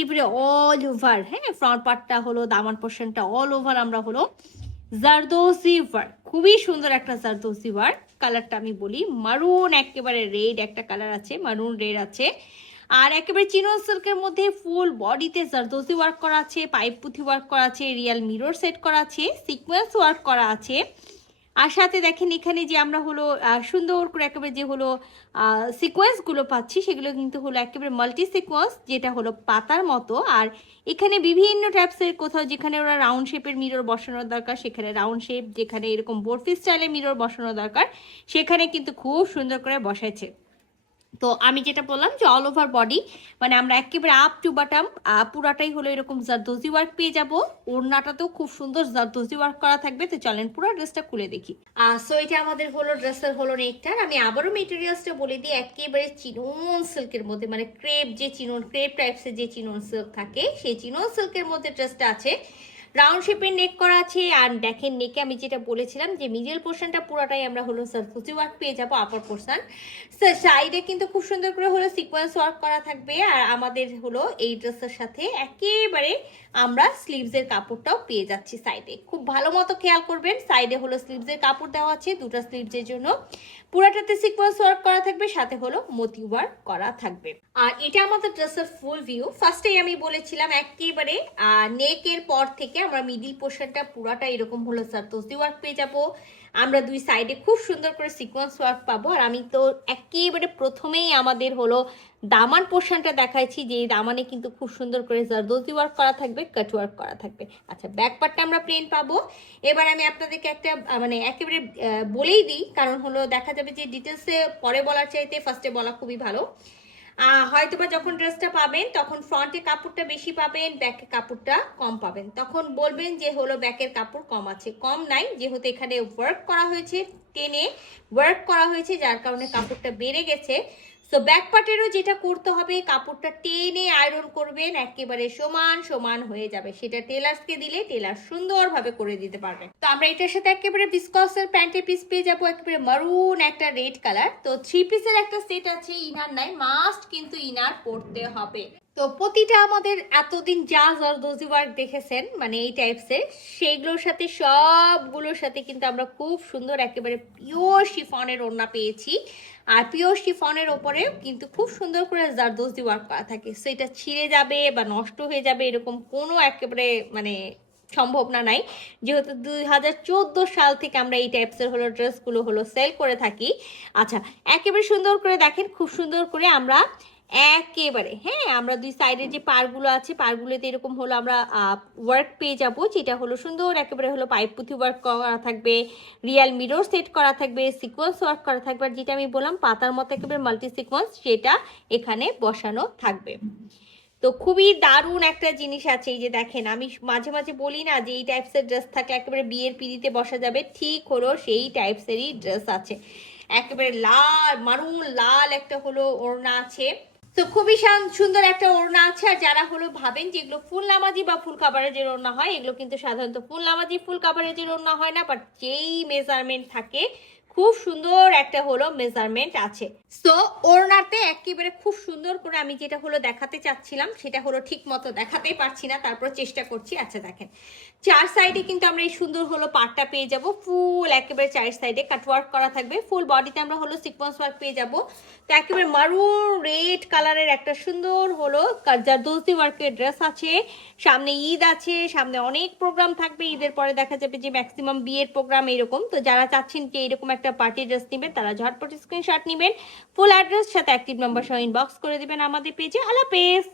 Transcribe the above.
একেবারে all over হ্যাঁ? Front পার্টটা হলো, দামান পোর্শনটা অল ওভার আমরা হলো জারদোসি ওয়ার্ক খুবই সুন্দর একটা জারদোসি ওয়ার্ক কালারটা আমি বলি মারুন একেবারে রেড একটা কালার আছে মারুন রেড আছে। আর একেবারে চিনন সিল্কের মধ্যে ফুল বডিতে জারদোসি ওয়ার্ক করা আছে পাইপ পুঁথি ওয়ার্ক করা আছে রিয়াল মিরর সেট করা আছে সিকোয়েন্স ওয়ার্ক করা আছে। আর সাথে দেখেন এখানে যে আমরা হলো সুন্দর করে একেবারে যে হলো সিকোয়েন্সগুলো পাচ্ছি, সেগুলো কিন্তু হলো একেবারে মাল্টি সিকোয়েন্স যেটা হলো পাতার মতো। আর এখানে বিভিন্ন টাইপসের কোথাও যেখানে ওরা রাউন্ড শেপের মিরর বসানোর দরকার, সেখানে রাউন্ড শেপ যেখানে এরকম বরফি স্টাইলের মিরর বসানো দরকার, সেখানে কিন্তু খুব সুন্দর করে বসাইছে। তো আমি যেটা বললাম যে অল ওভার বডি মানে আমরা একেবারে আপ টু বাটাম পুরাটাই হলো এরকম জারদোজি ওয়ার্ক পেয়ে যাব। ওড়নাটাতেও খুব সুন্দর জারদোজি ওয়ার্ক করা থাকবে। তো চলেন পুরো ড্রেসটা খুলে দেখি। সো এটা আমাদের হলো ড্রেসের হলো নেকটার আমি আবারও মেটেরিয়ালসটা বলে দিই, একেবারে চিনন সিল্কের মধ্যে মানে ক্রেপ যে চিনন ক্রেপ টাইপসের যে চিনন সিল্ক থাকে, সেই চিনন সিল্কের মধ্যে ড্রেসটা আছে। রাউন্ড শেপের নেক করা আছে, আর দেখেন নেকে আমি যেটা বলেছিলাম যে মিডিল পোর্শনটা পুরোটাই আমরা হলো সার্কুচি ওয়ার্ক পেয়ে যাব আপার পোর্শন সাইডে কিন্তু খুব সুন্দর করে হলো সিকোয়েন্স ওয়ার্ক করা থাকবে, আর আমাদের হলো এই ড্রেসের সাথে একেবারে আমরা স্লিভসের কাপড়টাও পেয়ে যাচ্ছি সাইডে খুব ভালো মতো খেয়াল করবেন সাইডে হলো স্লিভসের কাপড় দেওয়া আছে, দুটো স্লিভসের জন্য। পুরাটাতে সিকোয়েন্স ওয়ার্ক করা থাকবে, সাথে হলো মতি ওয়ার্ক করা থাকবে। আর এটা আমাদের ড্রেসের ফুল ভিউ ফার্স্টেই আমি বলেছিলাম একেবারে নেকের পর থেকে আমরা মিডিল পোর্শনটা পুরাটা এরকম হলো সার্তোসি ওয়ার্ক পেয়ে যাব। আমরা দুই সাইডে খুব সুন্দর করে সিকোয়েন্স ওয়ার্ক পাবো। আর আমি তো একেবারে প্রথমেই আমাদের হলো দামান পোর্শনটা দেখাইছি, যে দামানে কিন্তু খুব সুন্দর করে জারদোজি ওয়ার্ক করা থাকবে। কাট ওয়ার্ক করা থাকবে। আচ্ছা ব্যাক পার্টটা আমরা প্লেন পাবো। এবার আমি আপনাদেরকে একটা মানে একেবারে বলেই দিই কারণ হলো দেখা যাবে যে ডিটেলসে পরে বলার চাইতে ফার্স্টে বলা খুবই ভালো। আহ, হয়তোবা যখন ড্রেসটা পাবেন তখন ফ্রন্টে কাপড়টা বেশি পাবেন ব্যাকে কাপড়টা কম পাবেন। তখন বলবেন যে হলো ব্যাকের কাপড় কম আছে। কম নাই যেহেতু এখানে ওয়ার্ক করা হয়েছে টেনে ওয়ার্ক করা হয়েছে যার কারণে কাপড়টা বেড়ে গেছে। সো ব্যাক পার্টেরও যেটা করতে হবে, কাপড়টা টেনে আয়রন করবেন, একেবারে সমান সমান হয়ে যাবে। সেটা টেলার্সকে দিলে টেলার সুন্দরভাবে করে দিতে পারবে। তো আমরা এটার সাথে একেবারে বিস্কসের প্যান্টের পিস পেয়ে যাব, একেবারে মারুন একটা রেড কালার তো থ্রি পিসের একটা সেট আছে ইনার নাই মাস্ট কিন্তু ইনার পরতে হবে। তো প্রতিটা আমাদের এতদিন যা জরদোজি ওয়ার্ক দেখেছেন মানে এই টাইপসের সেইগুলোর সাথে সবগুলোর সাথে কিন্তু আমরা খুব সুন্দর একেবারে পিওর শিফনের ওড়না পেয়েছি। আর পিওর শিফনের ওপরে কিন্তু খুব সুন্দর করে জারদোজি ওয়ার্ক করা থাকে। সো এটা ছিঁড়ে যাবে বা নষ্ট হয়ে যাবে এরকম কোনো একেবারে মানে সম্ভাবনা নাই। যেহেতু দুই হাজার চোদ্দ সাল থেকে আমরা এই টাইপসের হলো ড্রেসগুলো হলো সেল করে থাকি। আচ্ছা একেবারে সুন্দর করে দেখেন, খুব সুন্দর করে আমরা একেবারে হ্যাঁ আমরা দুই সাইডে যে পারগুলো আছে পারগুলোতে এরকম হলো আমরা ওয়ার্ক পেয়ে যাব, যেটা হলো সুন্দর, একেবারে হলো পাইপ পুঁথি ওয়ার্ক করা থাকবে রিয়াল মিরর সেট করা থাকবে সিকোয়েন্স ওয়ার্ক করা থাকবে, আর যেটা আমি বললাম, পাতার মতো একেবারে মাল্টি সিকোয়েন্স সেটা এখানে বসানো থাকবে। তো খুবই দারুণ একটা জিনিস আছে, এই যে দেখেন, আমি মাঝে মাঝে বলি না যে এই টাইপসের ড্রেস থাকলে একেবারে বিয়ের পিড়িতে বসা যাবে, ঠিক হলো সেই টাইপসেরই ড্রেস আছে। একেবারে লাল মারুন লাল একটা হলো ওড়না আছে। তো খুবই সুন্দর একটা ওড়না আছে, আর যারা হলো ভাবেন যেগুলো ফুল নামাজি বা ফুল কাভারেজের ওড়না হয়, এগুলো কিন্তু সাধারণত ফুল নামাজি ফুল কাভারেজের ওড়না হয় না বাট যেই মেজারমেন্ট থাকে খুব সুন্দর একটা হলো মেজারমেন্ট আছে। সো ওড়নাতে একেবারে খুব সুন্দর করে আমি যেটা হলো দেখাতে চাচ্ছিলাম, সেটা হলো ঠিক মতো দেখাতেই পারছি না, তারপর চেষ্টা করছি। আচ্ছা দেখেন। চার সাইডে কিন্তু আমরা এই সুন্দর হলো পাটটা পেয়ে যাব, ফুল একেবারে চার সাইডে কাটওয়ার্ক করা থাকবে ফুল বডিতে আমরা হলো সিকোয়েন্স ওয়ার্ক পেয়ে যাব। তো একেবারে মারুন রেড কালারের একটা সুন্দর হলো জারদোজি ওয়ার্কের ড্রেস আছে, সামনে ঈদ আছে, সামনে অনেক প্রোগ্রাম থাকবে, ঈদের পরে দেখা যাবে যে ম্যাক্সিমাম বিয়ের প্রোগ্রাম এরকম। তো যারা চাচ্ছেন যে এরকম একটা পার্টি ড্রেস নেবেন, তারা ঝটপট স্ক্রিনশট নেবেন ফুল অ্যাড্রেস সাথে অ্যাক্টিভ নাম্বার সহ ইনবক্স করে দেবেন আমাদের পেজে আল্লাহ পেজ